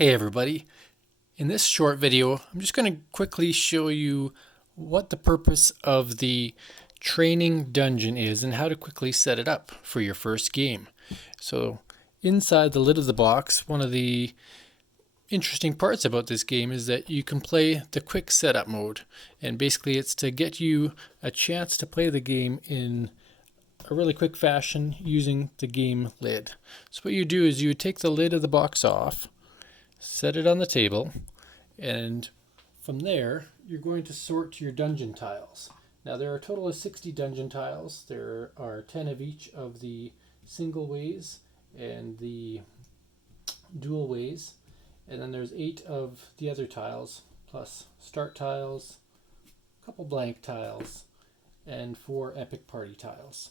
Hey everybody, in this short video I'm just going to quickly show you what the purpose of the training dungeon is and how to quickly set it up for your first game. So inside the lid of the box, one of the interesting parts about this game is that you can play the quick setup mode, and basically it's to get you a chance to play the game in a really quick fashion using the game lid. So what you do is you take the lid of the box off, set it on the table, and from there you're going to sort your dungeon tiles. Now there are a total of 60 dungeon tiles. There are 10 of each of the single ways and the dual ways, and then there's 8 of the other tiles plus start tiles, a couple blank tiles, and 4 epic party tiles.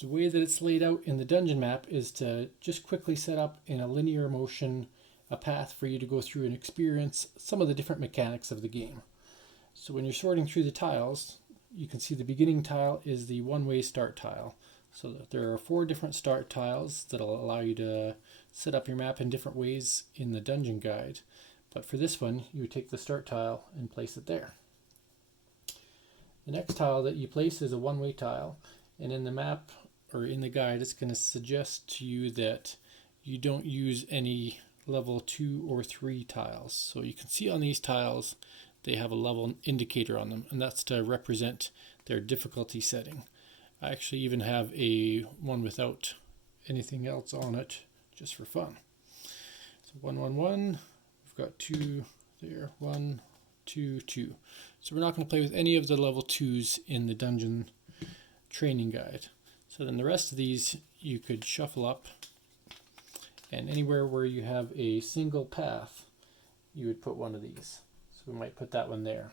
The way that it's laid out in the dungeon map is to just quickly set up in a linear motion a path for you to go through and experience some of the different mechanics of the game. So when you're sorting through the tiles, you can see the beginning tile is the one-way start tile. So there are 4 different start tiles that'll allow you to set up your map in different ways in the dungeon guide. But for this one, you would take the start tile and place it there. The next tile that you place is a one-way tile, and in the map or in the guide it's going to suggest to you that you don't use any level 2 or 3 tiles. So you can see on these tiles they have a level indicator on them, and that's to represent their difficulty setting. I actually even have a one without anything else on it just for fun. So 1 1 1, we've got 2 there, 1 2 2. So we're not going to play with any of the level 2s in the dungeon training guide. So then the rest of these you could shuffle up, and anywhere where you have a single path you would put one of these. So we might put that one there.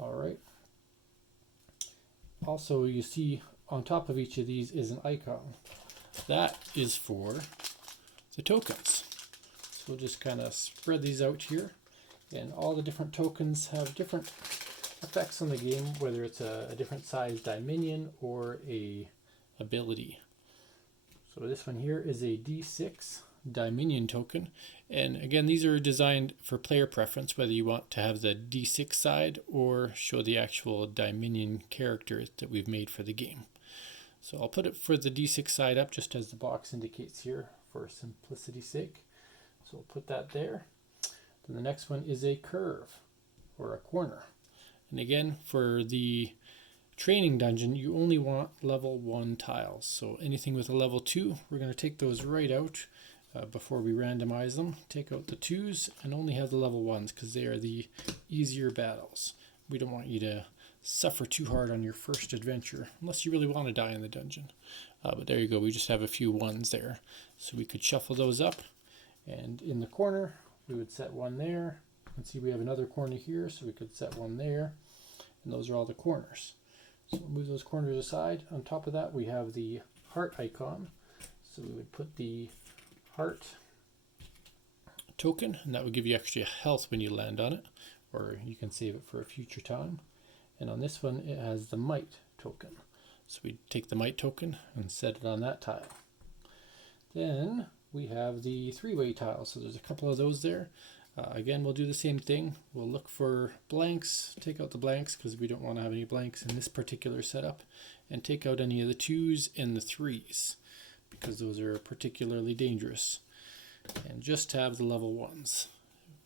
Alright. Also, you see on top of each of these is an icon. That is for the tokens. So we'll just kind of spread these out here, and all the different tokens have different effects on the game, whether it's a different size dominion or a ability. So this one here is a D6 dominion token, and again these are designed for player preference, whether you want to have the D6 side or show the actual dominion character that we've made for the game. So I'll put it for the D6 side up just as the box indicates here for simplicity's sake. So we'll put that there. Then the next one is a curve or a corner. And again, for the training dungeon, you only want level 1 tiles. So anything with a level 2, we're going to take those right out before we randomize them. Take out the 2s and only have the level 1s because they are the easier battles. We don't want you to suffer too hard on your first adventure, unless you really want to die in the dungeon. But there you go, we just have a few 1s there. So we could shuffle those up, and in the corner, we would set 1 there. You can see we have another corner here, so we could set 1 there. And those are all the corners. So we'll move those corners aside. On top of that, we have the heart icon. So we would put the heart token, and that would give you extra health when you land on it, or you can save it for a future time. And on this one, it has the might token. So we take the might token and set it on that tile. Then we have the 3-way tile. So there's a couple of those there. Again, we'll do the same thing. We'll look for blanks, take out the blanks because we don't want to have any blanks in this particular setup, and take out any of the 2s and the 3s because those are particularly dangerous, and just have the level 1s.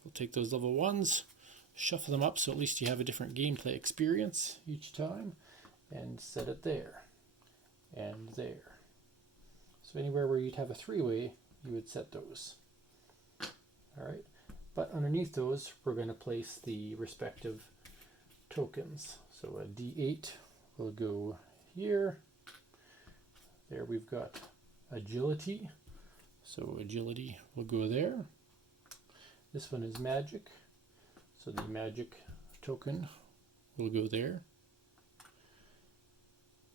We'll take those level 1s, shuffle them up so at least you have a different gameplay experience each time, and set it there and there. So anywhere where you'd have a 3-way, you would set those. Alright. But underneath those, we're going to place the respective tokens. So a D8 will go here. There we've got agility. So agility will go there. This one is magic. So the magic token will go there.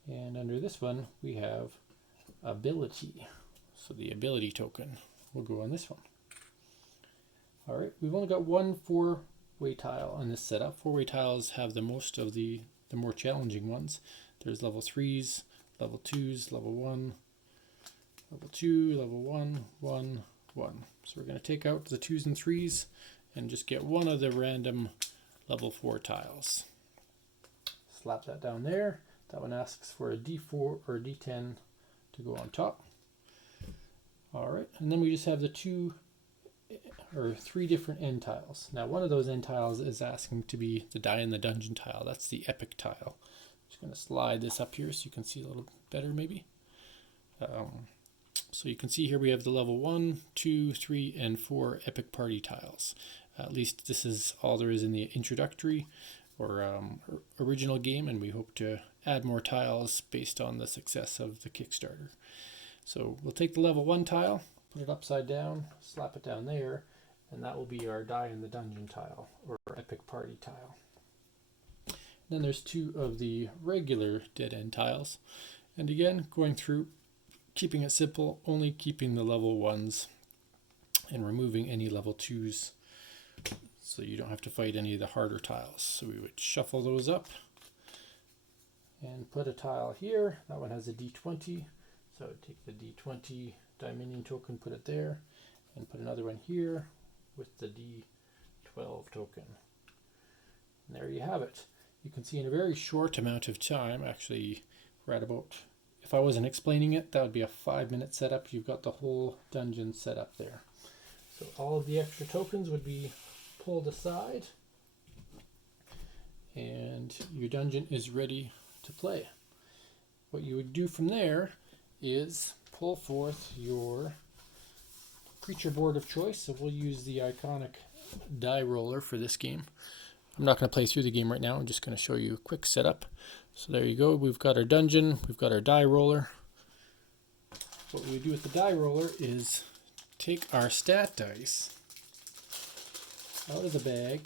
And under this one, we have ability. So the ability token will go on this one. Alright, we've only got one 4-way tile on this setup. 4-way tiles have the most of the more challenging ones. There's level 3s, level 2s, level 1, level 2, level 1, 1, 1. So we're going to take out the 2s and 3s and just get one of the random level 4 tiles. Slap that down there. That one asks for a D4 or a D10 to go on top. Alright, and then we just have the 2 or 3 different end tiles. Now one of those end tiles is asking to be the Die in the Dungeon tile. That's the epic tile. I'm just going to slide this up here so you can see a little better maybe. So you can see here we have the level 1, 2, 3, and 4 epic party tiles. At least this is all there is in the introductory or original game, and we hope to add more tiles based on the success of the Kickstarter. So we'll take the level 1 tile, put it upside down, slap it down there, and that will be our Die in the Dungeon tile or epic party tile. Then there's 2 of the regular dead end tiles, and again going through, keeping it simple, only keeping the level 1s and removing any level 2s so you don't have to fight any of the harder tiles. So we would shuffle those up and put a tile here. That one has a D20, so I would take the D20 Dominion token, put it there, and put another one here with the D12 token. And there you have it. You can see in a very short amount of time, actually we're at about, if I wasn't explaining it, that would be a 5-minute setup. You've got the whole dungeon set up there. So all of the extra tokens would be pulled aside and your dungeon is ready to play. What you would do from there is pull forth your creature board of choice. So we'll use the iconic die roller for this game. I'm not going to play through the game right now. I'm just going to show you a quick setup. So there you go. We've got our dungeon. We've got our die roller. What we do with the die roller is take our stat dice out of the bag.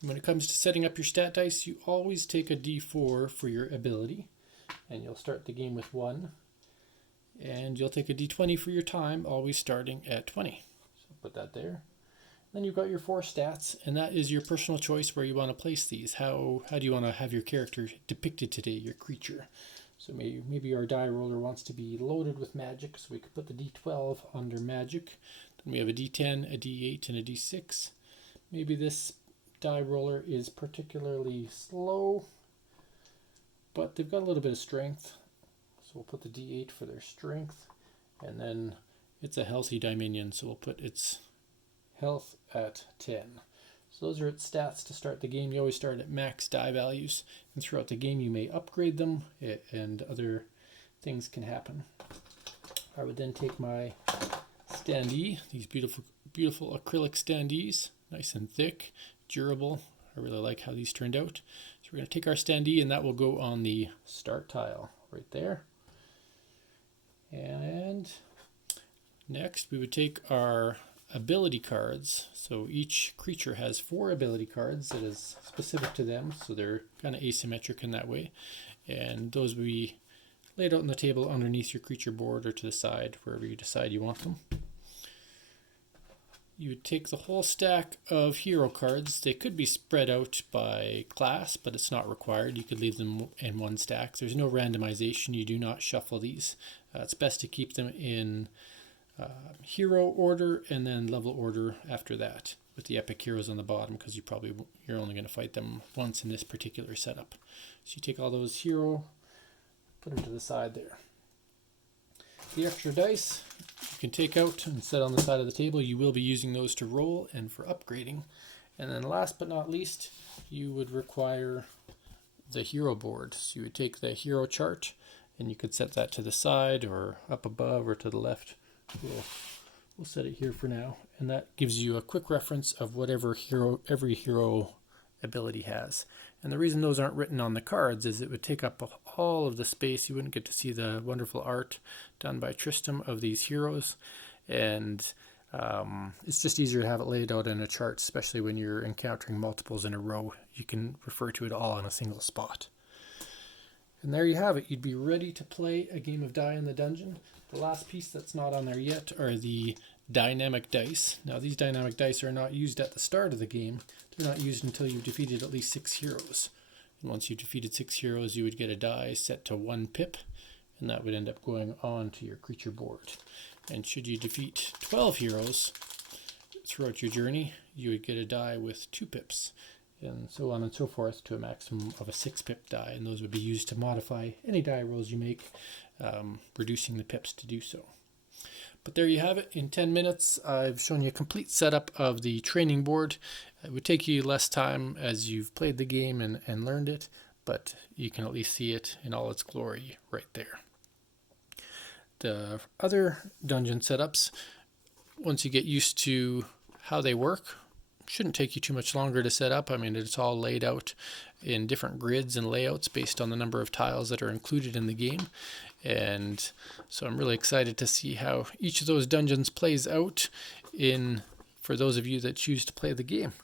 And when it comes to setting up your stat dice, you always take a D4 for your ability. And you'll start the game with 1. And you'll take a D20 for your time, always starting at 20. So put that there. Then you've got your 4 stats, and that is your personal choice where you want to place these. How do you want to have your character depicted today, your creature? So maybe our die roller wants to be loaded with magic, so we could put the D12 under magic. Then we have a D10, a D8, and a D6. Maybe this die roller is particularly slow, but they've got a little bit of strength. So we'll put the D8 for their strength, and then it's a healthy Dominion, so we'll put its health at 10. So those are its stats to start the game. You always start at max die values, and throughout the game you may upgrade them and other things can happen. I would then take my standee, these beautiful acrylic standees, nice and thick, durable. I really like how these turned out. So we're going to take our standee and that will go on the start tile right there. And next we would take our ability cards. So each creature has 4 ability cards that is specific to them, so they're kind of asymmetric in that way, and those will be laid out on the table underneath your creature board or to the side, wherever you decide you want them. You would take the whole stack of hero cards. They could be spread out by class, but it's not required. You could leave them in one stack. There's no randomization. You do not shuffle these. It's best to keep them in hero order and then level order after that, with the epic heroes on the bottom, because you're only going to fight them once in this particular setup. So you take all those hero, put them to the side there. The extra dice you can take out and set on the side of the table. You will be using those to roll and for upgrading. And then last but not least, you would require the hero board. So you would take the hero chart and you could set that to the side or up above or to the left. We'll set it here for now, and that gives you a quick reference of whatever every hero ability has. And the reason those aren't written on the cards is it would take up all of the space. You wouldn't get to see the wonderful art done by Tristram of these heroes, and it's just easier to have it laid out in a chart, especially when you're encountering multiples in a row. You can refer to it all in a single spot. And there you have it. You'd be ready to play a game of Die in the Dungeon. The last piece that's not on there yet are the dynamic dice. Now these dynamic dice are not used at the start of the game. They're not used until you've defeated at least 6 heroes. And once you've defeated 6 heroes, you would get a die set to 1 pip. and that would end up going on to your creature board. And should you defeat 12 heroes throughout your journey, you would get a die with 2 pips, and so on and so forth to a maximum of a 6 pip die, and those would be used to modify any die rolls you make, reducing the pips to do so. But there you have it. In 10 minutes, I've shown you a complete setup of the training board. It would take you less time as you've played the game and learned it, but you can at least see it in all its glory right there. The other dungeon setups, once you get used to how they work, shouldn't take you too much longer to set up. I mean, it's all laid out in different grids and layouts based on the number of tiles that are included in the game. And so I'm really excited to see how each of those dungeons plays out for those of you that choose to play the game.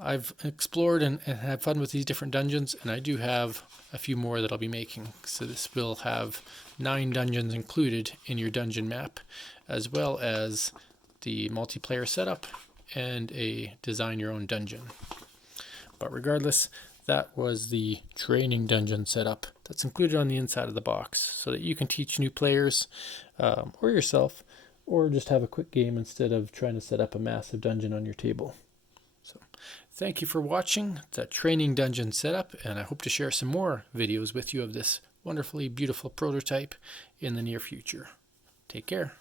I've explored and had fun with these different dungeons, and I do have a few more that I'll be making. So this will have 9 dungeons included in your dungeon map, as well as the multiplayer setup and a design your own dungeon. But regardless, that was the training dungeon setup that's included on the inside of the box, so that you can teach new players or yourself, or just have a quick game instead of trying to set up a massive dungeon on your table. So thank you for watching the training dungeon setup, and I hope to share some more videos with you of this wonderfully beautiful prototype in the near future. Take care.